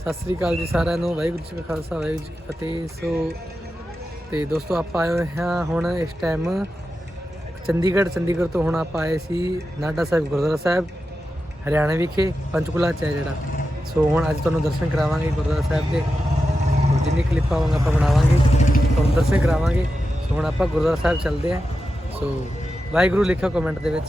ਸਤਿ ਸ੍ਰੀ ਅਕਾਲ ਜੀ ਸਾਰਿਆਂ ਨੂੰ। ਵਾਹਿਗੁਰੂ ਜੀ ਕਾ ਖਾਲਸਾ, ਵਾਹਿਗੁਰੂ ਜੀ ਕੀ ਫਤਿਹ। ਸੋ, ਤੇ ਦੋਸਤੋ, ਆਪਾਂ ਆਏ ਹੋਏ ਹਾਂ ਹੁਣ ਇਸ ਟਾਈਮ ਚੰਡੀਗੜ੍ਹ। ਚੰਡੀਗੜ੍ਹ ਤੋਂ ਹੁਣ ਆਪਾਂ ਆਏ ਸੀ ਨਾਡਾ ਸਾਹਿਬ, ਗੁਰਦੁਆਰਾ ਸਾਹਿਬ, ਹਰਿਆਣਾ ਵਿਖੇ, ਪੰਚਕੂਲਾ ਚ ਹੈ ਜਿਹੜਾ। ਸੋ, ਹੁਣ ਅੱਜ ਤੁਹਾਨੂੰ ਦਰਸ਼ਨ ਕਰਾਵਾਂਗੇ ਗੁਰਦੁਆਰਾ ਸਾਹਿਬ ਦੇ। ਜਿੰਨੀ ਕਲਿੱਪ ਆਵਾਂਗਾ, ਆਪਾਂ ਬਣਾਵਾਂਗੇ। ਤੁਹਾਨੂੰ ਦਰਸ਼ਨ ਕਰਾਵਾਂਗੇ। ਸੋ, ਹੁਣ ਆਪਾਂ ਗੁਰਦੁਆਰਾ ਸਾਹਿਬ ਚੱਲਦੇ ਹਾਂ। ਸੋ, ਵਾਹਿਗੁਰੂ ਲਿਖਿਓ ਕਮੈਂਟ ਦੇ ਵਿੱਚ।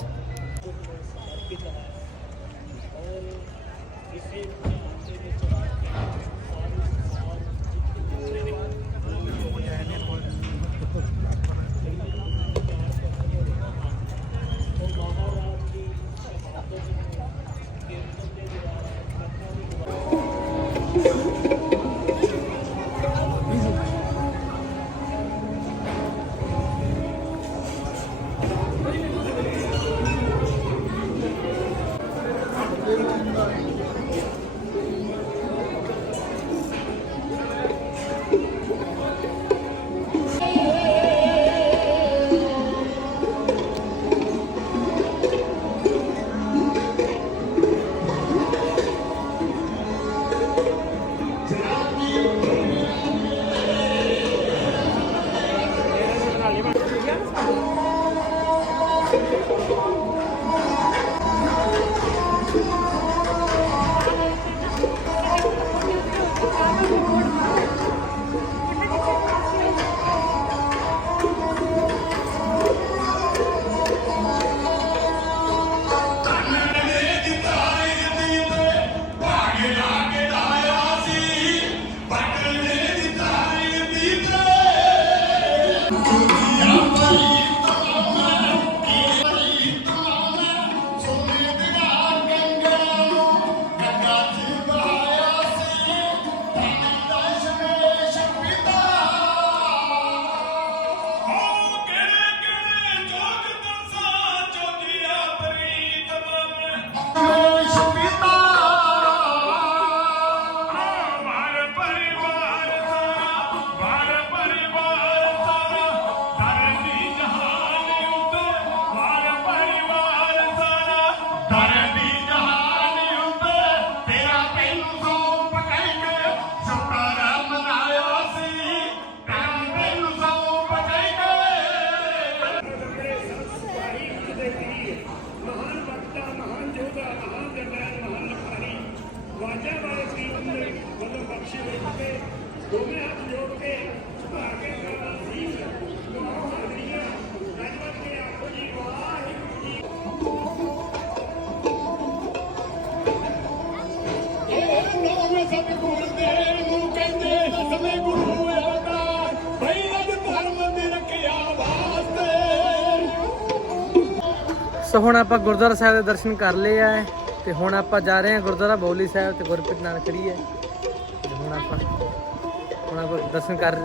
ਸੋ ਹੁਣ ਆਪਾਂ ਗੁਰਦੁਆਰਾ ਸਾਹਿਬ ਦੇ ਦਰਸ਼ਨ ਕਰ ਲਏ ਆ ਤੇ ਹੁਣ ਆਪਾਂ ਜਾ ਰਹੇ ਹਾਂ ਗੁਰਦੁਆਰਾ ਬੌਲੀ ਸਾਹਿਬ ਤੇ ਗੁਰਪ੍ਰੀਤ ਨਾਲ ਖੜੀ ਹੈ ਤੇ ਹੁਣ ਆਪਾਂ ਹੁਣ ਆਪਾਂ ਦਰਸ਼ਨ ਕਰ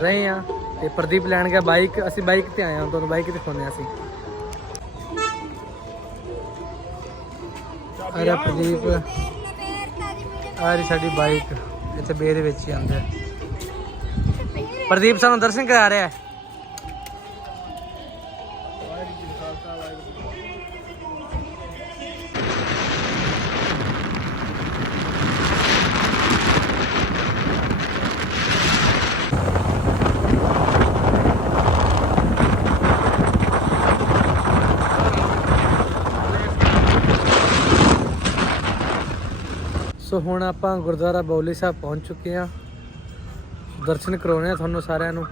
ਰਹੇ ਆ ਤੇ ਪ੍ਰਦੀਪ ਲੈਣ ਗਿਆ ਬਾਈਕ। ਅਸੀਂ ਬਾਈਕ ਤੇ ਆਏ ਹਾਂ ਤੁਹਾਨੂੰ ਬਾਈਕ ਤੇ ਖੋਨੇ ਅਸੀਂ। ਅਰੇ ਪ੍ਰਦੀਪ। ਆ ਰਹੀ ਸਾਡੀ ਬਾਈਕ। ਇੱਥੇ ਬੇ ਦੇ ਵਿੱਚ ਹੀ ਆਉਂਦਾ ਪ੍ਰਦੀਪ ਸਾਨੂੰ ਦਰਸ਼ਨ ਕਰਾ ਰਿਹਾ ਹੈ। ਸੋ ਹੁਣ ਆਪਾਂ ਗੁਰਦੁਆਰਾ ਬੌਲੀ ਸਾਹਿਬ ਪਹੁੰਚ ਚੁੱਕੇ ਹਾਂ। ਦਰਸ਼ਨ ਕਰਾਉਣੇ ਆ ਤੁਹਾਨੂੰ ਸਾਰਿਆਂ ਨੂੰ।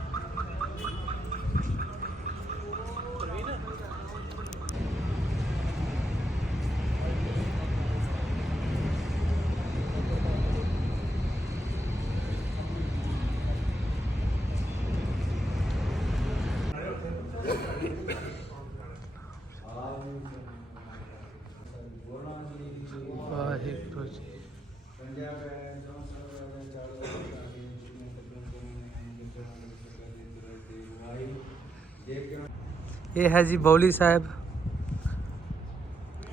ਇਹ ਹੈ ਜੀ ਬੌਲੀ ਸਾਹਿਬ।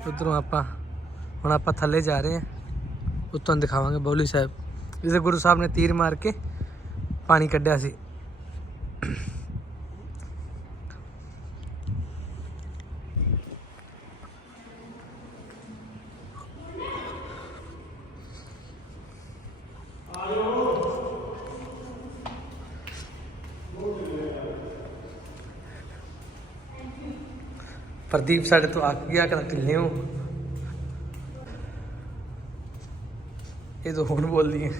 ਉਧਰੋਂ ਆਪਾਂ, ਹੁਣ ਆਪਾਂ ਥੱਲੇ ਜਾ ਰਹੇ ਹਾਂ। ਉੱਤੋਂ ਦਿਖਾਵਾਂਗੇ ਬੌਲੀ ਸਾਹਿਬ। ਜਿਸੇ ਗੁਰੂ ਸਾਹਿਬ ਨੇ ਤੀਰ ਮਾਰ ਕੇ ਪਾਣੀ ਕੱਢਿਆ ਸੀ। ਪ੍ਰਦੀਪ ਸਾਡੇ ਤੋਂ ਅੱਕ ਗਿਆ ਕਿ ਹੋ। ਇਹ ਤਾਂ ਹੁਣ ਬੋਲਦੀ ਹੈ।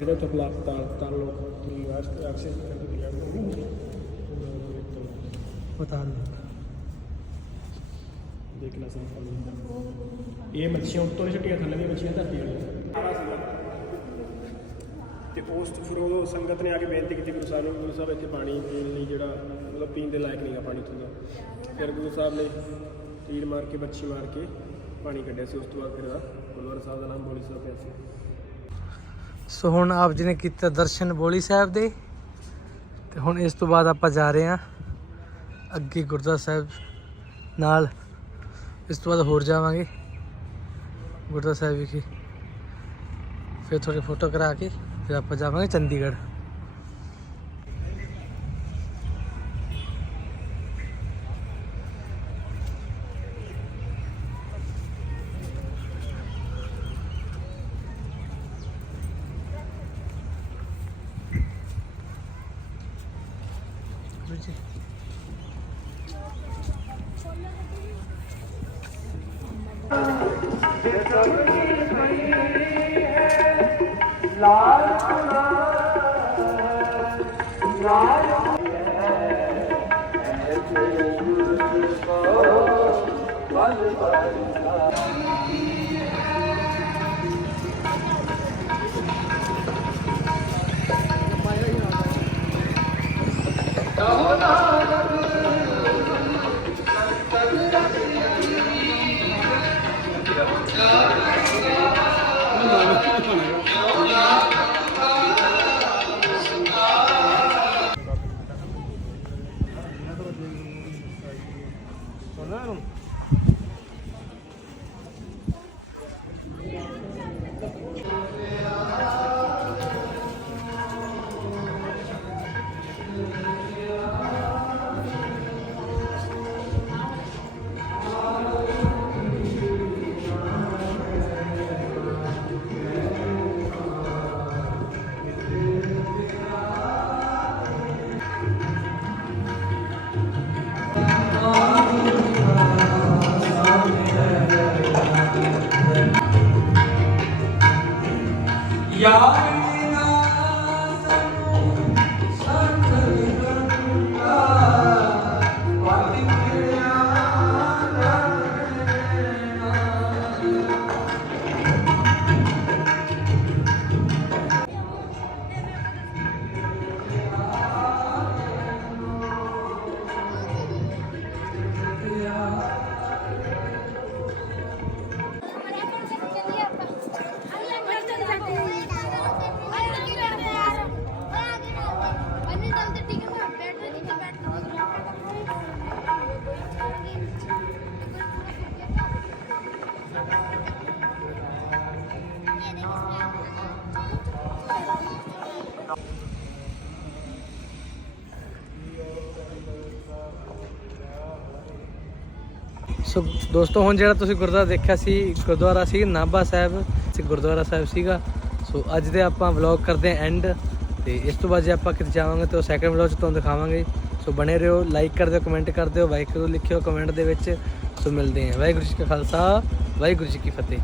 ਜਿਹੜਾ ਤਪਲਾ ਤਾਲ ਤਾਲ ਲੋਕ ਦੀ ਵਾਸਤੇ ਐਕਸੈਸ ਕਰਦੇ ਗਿਆ ਪਤਾ ਨਹੀਂ। ਦੇਖ ਲੈ ਸਾਹ ਇਹ ਮੱਛੀਆਂ ਉੱਤੋਂ ਨਹੀਂ ਛੱਟੀਆਂ ਥੱਲੇ ਵੀ ਮੱਛੀਆਂ ਧਰਤੀ ਵਾਲੀਆਂ। ਤੇ ਉਸ ਫਿਰ ਉਹ ਸੰਗਤ ਨੇ ਆ ਕੇ ਬੇਨਤੀ ਕੀਤੀ ਗੁਰੂ ਸਾਹਿਬ ਨੂੰ, ਗੁਰੂ ਸਾਹਿਬ ਇੱਥੇ ਪਾਣੀ ਪੀਣ ਲਈ ਜਿਹੜਾ ਮਤਲਬ ਪੀਣ ਦੇ ਲਾਇਕ ਨਹੀਂਗਾ ਪਾਣੀ ਇੱਥੋਂ ਦਾ। ਫਿਰ ਗੁਰੂ ਸਾਹਿਬ ਨੇ ਤੀਰ ਮਾਰ ਕੇ ਮੱਛੀ ਮਾਰ ਕੇ ਪਾਣੀ ਕੱਢਿਆ ਸੀ, ਉਸ ਤੋਂ ਬਾਅਦ ਫਿਰ ਗੁਰਦੁਆਰਾ ਸਾਹਿਬ ਦਾ ਨਾਮ ਬੋਲੀ ਸਾਹਿਬ ਪਿਆ ਸੀ। ਸੋ ਹੁਣ ਆਪ ਜੀ ਨੇ ਕੀਤਾ ਦਰਸ਼ਨ ਬੋਲੀ ਸਾਹਿਬ ਦੇ ਤੇ ਹੁਣ ਇਸ ਤੋਂ ਬਾਅਦ ਆਪਾਂ ਜਾ ਰਹੇ ਹਾਂ ਅੱਗੇ ਗੁਰਦੁਆਰਾ ਸਾਹਿਬ ਨਾਲ। ਇਸ ਤੋਂ ਬਾਅਦ ਹੋਰ ਜਾਵਾਂਗੇ ਗੁਰਦੁਆਰਾ ਸਾਹਿਬ ਵਿਖੇ। ਫਿਰ ਥੋੜੀ ਫੋਟੋ ਕਰਾ ਕੇ ਫਿਰ ਆਪਾਂ ਜਾਵਾਂਗੇ ਚੰਡੀਗੜ੍ਹ लाल ਜੀ ਸੋ ਦੋਸਤੋ, ਹੁਣ ਜਿਹੜਾ ਤੁਸੀਂ ਗੁਰਦੁਆਰਾ ਦੇਖਿਆ ਸੀ, ਗੁਰਦੁਆਰਾ ਸੀ ਨਾਭਾ ਸਾਹਿਬ ਸੀ ਗੁਰਦੁਆਰਾ ਸਾਹਿਬ ਸੀਗਾ। ਸੋ ਅੱਜ ਦੇ ਆਪਾਂ ਵਲੌਗ ਕਰਦੇ ਹਾਂ ਐਂਡ ਤੇ ਇਸ ਤੋਂ ਬਾਅਦ ਜੇ ਆਪਾਂ ਕਿਤੇ ਜਾਵਾਂਗੇ ਤਾਂ ਸੈਕੰਡ ਵਲੌਗ ਚ ਤੁਹਾਨੂੰ ਦਿਖਾਵਾਂਗੇ। ਸੋ ਬਣੇ ਰਹੋ ਲਾਈਕ ਕਰ ਦਿਓ ਕਮੈਂਟ ਕਰ ਦਿਓ, ਵਾਹਿਗੁਰੂ ਲਿਖਿਓ ਕਮੈਂਟ ਦੇ ਵਿੱਚ। ਸੋ ਮਿਲਦੇ ਹਾਂ। ਵਾਹਿਗੁਰੂ ਜੀ ਕਾ ਖਾਲਸਾ, ਵਾਹਿਗੁਰੂ ਜੀ ਕੀ ਫਤਿਹ।